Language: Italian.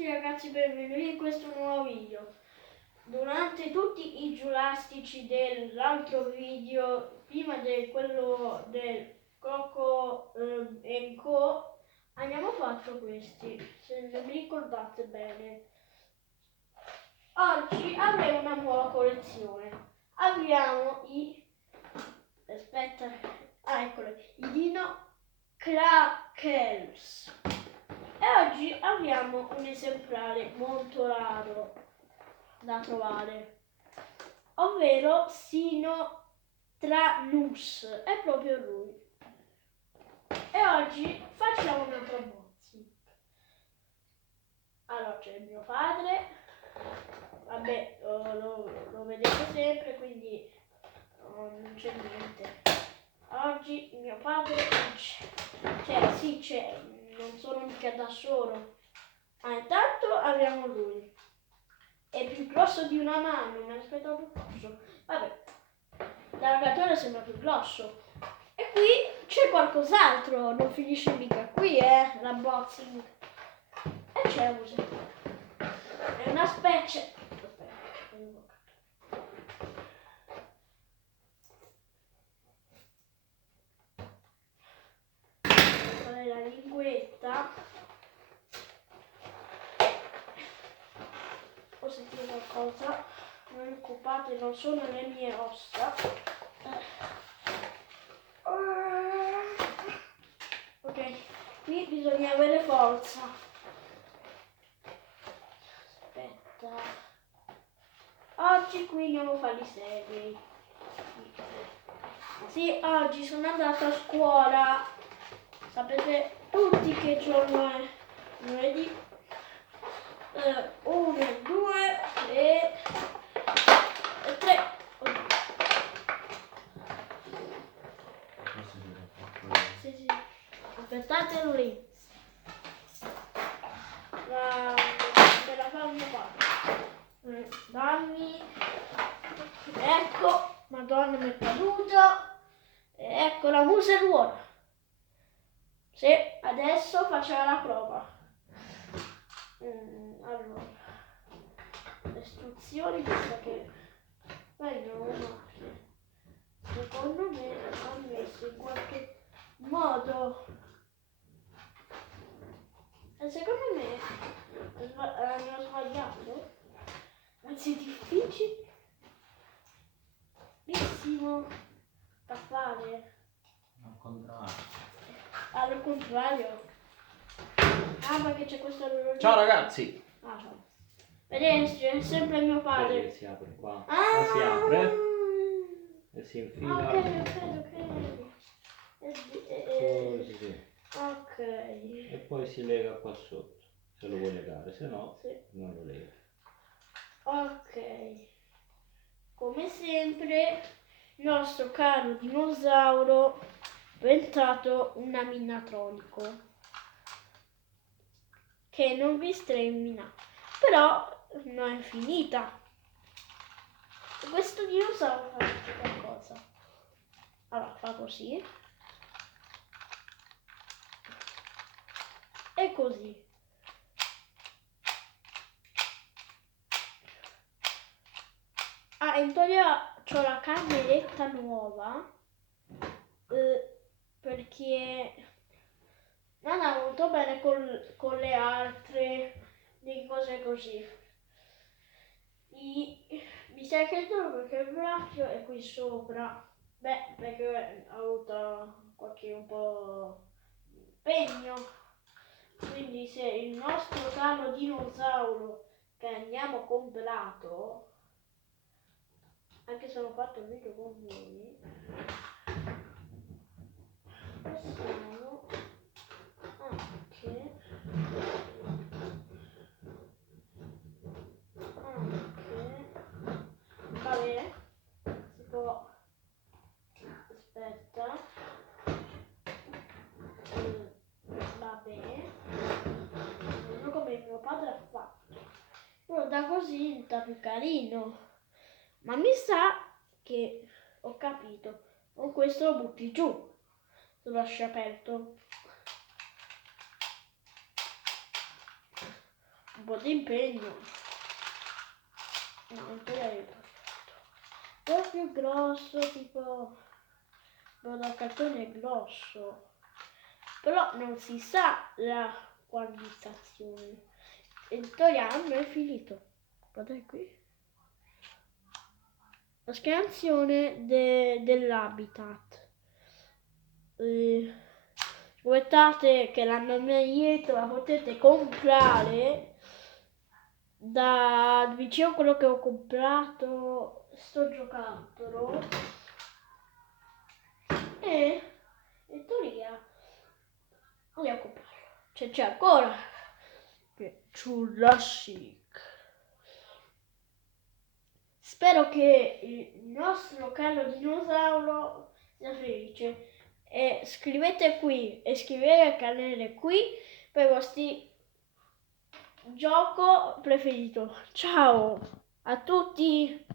tutti ragazzi, benvenuti in questo nuovo video. Durante tutti i giurastici dell'altro video, prima di quello del Coco Co, abbiamo fatto questi, se non mi ricordate bene. Oggi avremo una nuova collezione. Abbiamo eccolo, i Dino Crackers. E oggi abbiamo un esemplare molto raro da trovare, ovvero Sinotranus, è proprio lui. E oggi facciamo un unboxing. Allora c'è il mio padre, vabbè lo vedete sempre, quindi non c'è niente. Oggi mio padre non c'è, cioè sì c'è, non sono mica da solo. Intanto abbiamo lui, è più grosso di una mano, mi aspettavo più grosso. Vabbè, l'allargatore sembra più grosso. E qui c'è qualcos'altro, non finisce mica qui, l'unboxing. E c'è così. È una specie. Qual è la linguetta? Ho sentito qualcosa, non vi occupate, non sono le mie ossa. Ok, qui bisogna avere forza. Aspetta. Oggi qui andiamo a fare i seri. Sì, oggi sono andata a scuola. Sapete tutti che giorno è? Lunedì. 1, 2, 3 e 3. Sì. Aspettatelo lì. Me la fa mio padre. Dammi. Ecco, madonna mi è caduto. Ecco la museruola. Sì, adesso facciamo la prova. Allora, le istruzioni questa che vengono usate, secondo me hanno messo in qualche modo, e secondo me hanno sbagliato, anzi difficilissimo da fare. Al contrario. Perché c'è questo orologio. Ciao ragazzi! Ciao. Vedete, è sempre mio padre. Vedi che si apre qua. Si apre e si infila. Ok. Così. Ok. E poi si lega qua sotto. Se lo vuoi legare, se no sì. non lo lega. Ok. Come sempre, il nostro caro dinosauro diventato un animatronico. Che non vi stremina, però non è finita. Questo dinosauro fa qualcosa. Allora fa così e così. In teoria c'ho la cameretta nuova perché non andava molto bene con le altre di cose così. Mi sa che perché il braccio è qui sopra. Beh, perché ho avuto un po' di impegno. Quindi se il nostro caro dinosauro che abbiamo comprato, anche se ho fatto il video con voi, possiamo va bene, si può, aspetta, va bene, non come mio padre ha fatto, però da così diventa più carino, ma mi sa che ho capito, con questo lo butti giù, lo lasci aperto. un po' di impegno. No, non te l'avevo fatto. Un po' più grosso, tipo da cartone grosso. Però non si sa la quantitazione. Il togliamo è finito. Guardate qui. La scansione dell'habitat. Guardate che la maglietta la potete comprare da vicino a quello che ho comprato sto giocattolo e in teoria voglio comprarlo. C'è ancora Jurassic. Spero che il nostro caro dinosauro sia felice. E scrivete qui e iscrivetevi al canale qui per i vostri gioco preferito. Ciao a tutti!